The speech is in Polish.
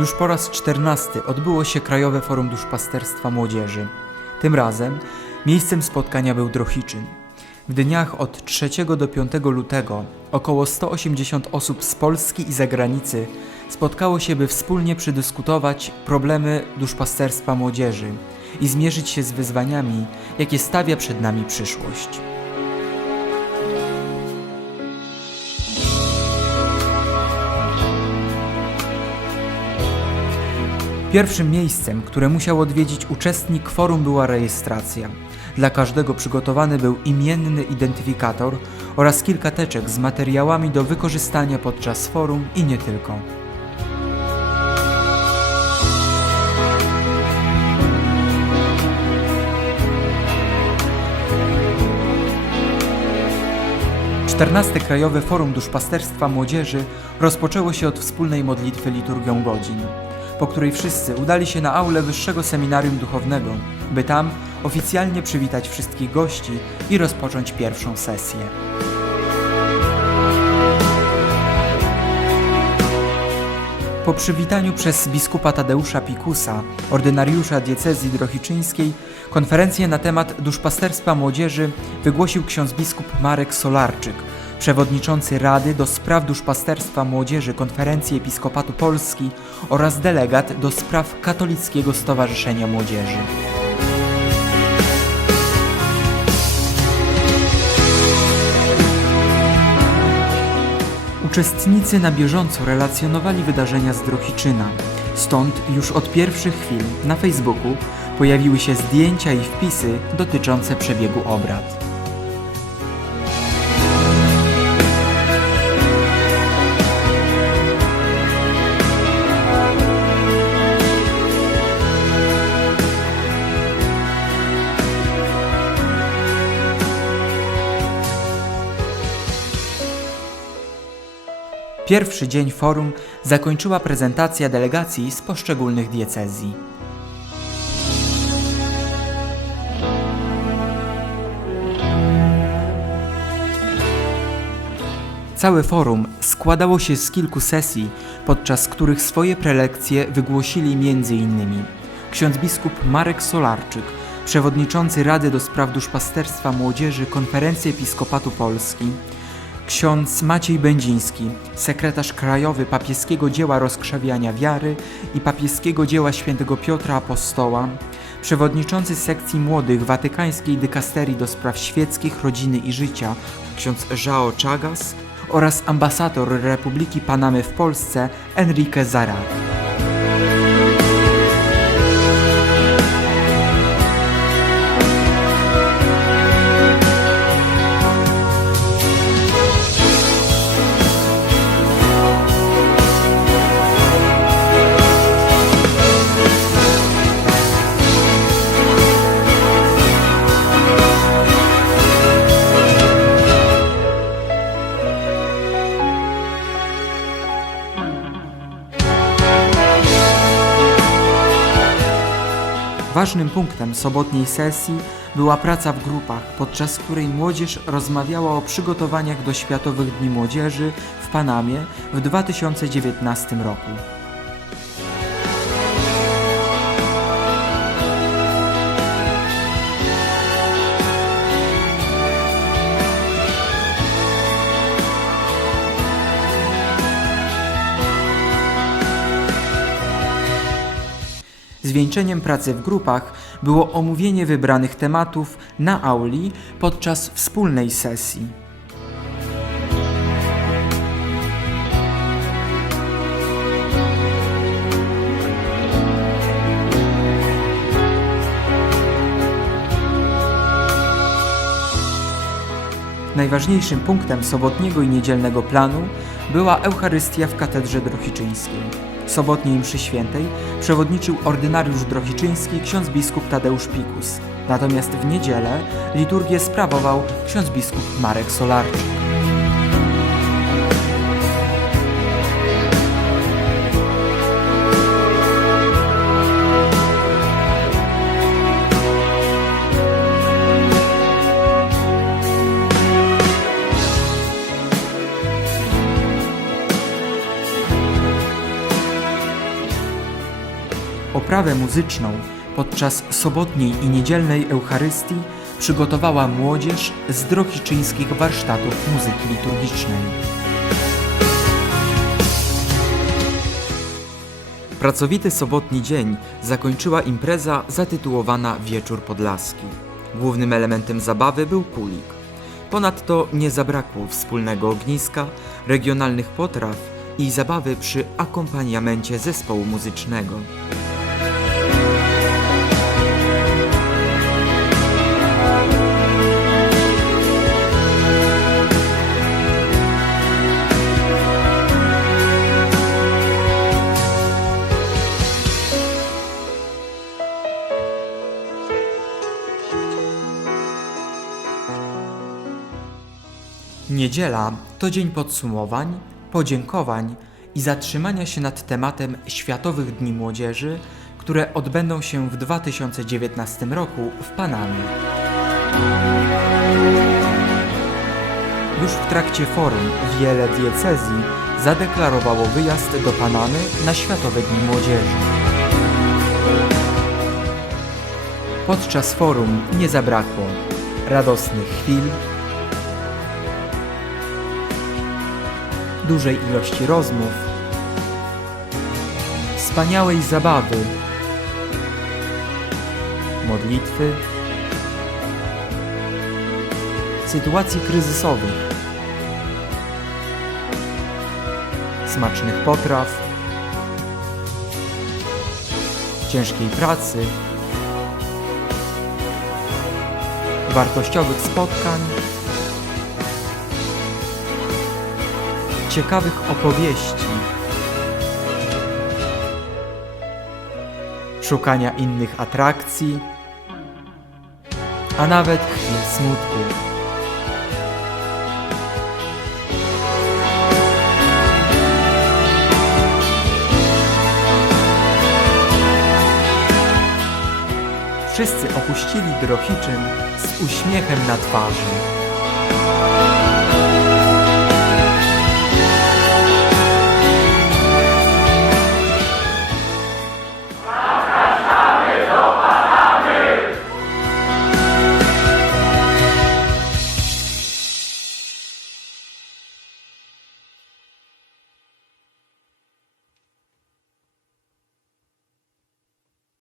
Już po raz czternasty odbyło się Krajowe Forum Duszpasterstwa Młodzieży. Tym razem miejscem spotkania był Drohiczyn. W dniach od 3 do 5 lutego około 180 osób z Polski i zagranicy spotkało się, by wspólnie przedyskutować problemy duszpasterstwa młodzieży i zmierzyć się z wyzwaniami, jakie stawia przed nami przyszłość. Pierwszym miejscem, które musiał odwiedzić uczestnik forum była rejestracja. Dla każdego przygotowany był imienny identyfikator oraz kilka teczek z materiałami do wykorzystania podczas forum i nie tylko. XIV Krajowe Forum Duszpasterstwa Młodzieży rozpoczęło się od wspólnej modlitwy liturgią godzin, po której wszyscy udali się na aulę Wyższego Seminarium Duchownego, by tam oficjalnie przywitać wszystkich gości i rozpocząć pierwszą sesję. Po przywitaniu przez biskupa Tadeusza Pikusa, ordynariusza diecezji drohiczyńskiej, konferencję na temat duszpasterstwa młodzieży wygłosił ksiądz biskup Marek Solarczyk, przewodniczący Rady do spraw duszpasterstwa młodzieży Konferencji Episkopatu Polski oraz delegat do spraw Katolickiego Stowarzyszenia Młodzieży. Uczestnicy na bieżąco relacjonowali wydarzenia z Drohiczyna. Stąd już od pierwszych chwil na Facebooku pojawiły się zdjęcia i wpisy dotyczące przebiegu obrad. Pierwszy dzień forum zakończyła prezentacja delegacji z poszczególnych diecezji. Całe forum składało się z kilku sesji, podczas których swoje prelekcje wygłosili m.in. ksiądz biskup Marek Solarczyk, przewodniczący Rady do Spraw Duszpasterstwa Młodzieży Konferencji Episkopatu Polski, ksiądz Maciej Będziński, sekretarz krajowy papieskiego dzieła rozkrzewiania wiary i papieskiego dzieła świętego Piotra Apostoła, przewodniczący sekcji młodych Watykańskiej Dykasterii do Spraw Świeckich, Rodziny i Życia, ksiądz João Chagas oraz ambasador Republiki Panamy w Polsce Enrique Zarat. Ważnym punktem sobotniej sesji była praca w grupach, podczas której młodzież rozmawiała o przygotowaniach do Światowych Dni Młodzieży w Panamie w 2019 roku. Zwieńczeniem pracy w grupach było omówienie wybranych tematów na auli podczas wspólnej sesji. Najważniejszym punktem sobotniego i niedzielnego planu była Eucharystia w katedrze drohiczyńskiej. Sobotniej mszy świętej przewodniczył ordynariusz drohiczyński ksiądz biskup Tadeusz Pikus. Natomiast w niedzielę liturgię sprawował ksiądz biskup Marek Solarczyk. Wyprawę muzyczną podczas sobotniej i niedzielnej Eucharystii przygotowała młodzież z drohiczyńskich warsztatów muzyki liturgicznej. Pracowity sobotni dzień zakończyła impreza zatytułowana Wieczór Podlaski. Głównym elementem zabawy był kulik. Ponadto nie zabrakło wspólnego ogniska, regionalnych potraw i zabawy przy akompaniamencie zespołu muzycznego. Niedziela to dzień podsumowań, podziękowań i zatrzymania się nad tematem Światowych Dni Młodzieży, które odbędą się w 2019 roku w Panamie. Już w trakcie forum wiele diecezji zadeklarowało wyjazd do Panamy na Światowe Dni Młodzieży. Podczas forum nie zabrakło radosnych chwil, dużej ilości rozmów, wspaniałej zabawy, modlitwy, sytuacji kryzysowych, smacznych potraw, ciężkiej pracy, wartościowych spotkań, ciekawych opowieści, szukania innych atrakcji, a nawet chwil smutku. Wszyscy opuścili Drohiczyn z uśmiechem na twarzy.